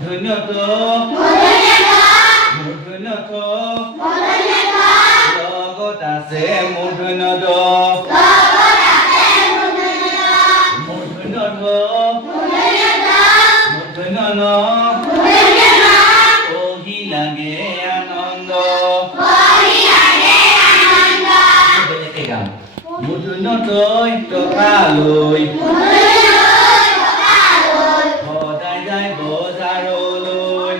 মূৰ্ধন্যত মূৰ্ধন্যত লগত আছে মূৰ্ধন্যত মূৰ্ধন্যত মূৰ্ধন্য কহি লাগে আনন্দ বেলেগে গাম মূৰ্ধন্যতই টকা লৈ সদায় যায় বজাৰলৈ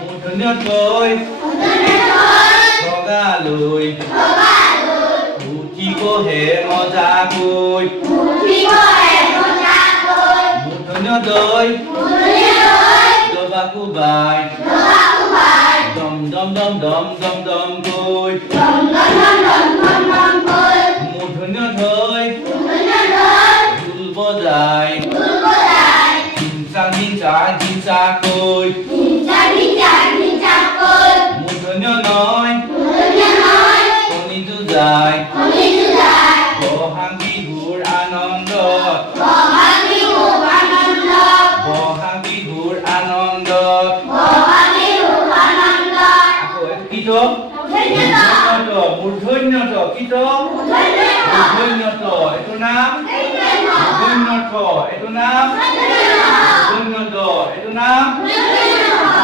মূৰ্ধন্যতই টকা লৈ উঠিবহে মজাকৈ মূৰ্ধন্যতই দবাকো বাই দম দম দম দম দম দম কৈ মূৰ্ধন্যতই ঢোল বজাই ধিনচা কৈ মূৰ্ধন্য নয় কণী যুঁজাই বহাগ বিহুৰ আনন্দত বহাগ বিহুৰ আনন্দত আকৌ কিত মূৰ্ধন্যত কিত মূৰ্ধন্যত এইটো নাম মূৰ্ধন্যত এইটো নাম মূৰ্ধন্যত এইটো নাম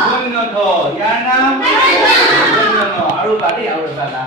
মূৰ্ধন্যত ইয়াৰ নাম মূৰ্ধন্য আৰু বাদে আৰু এটা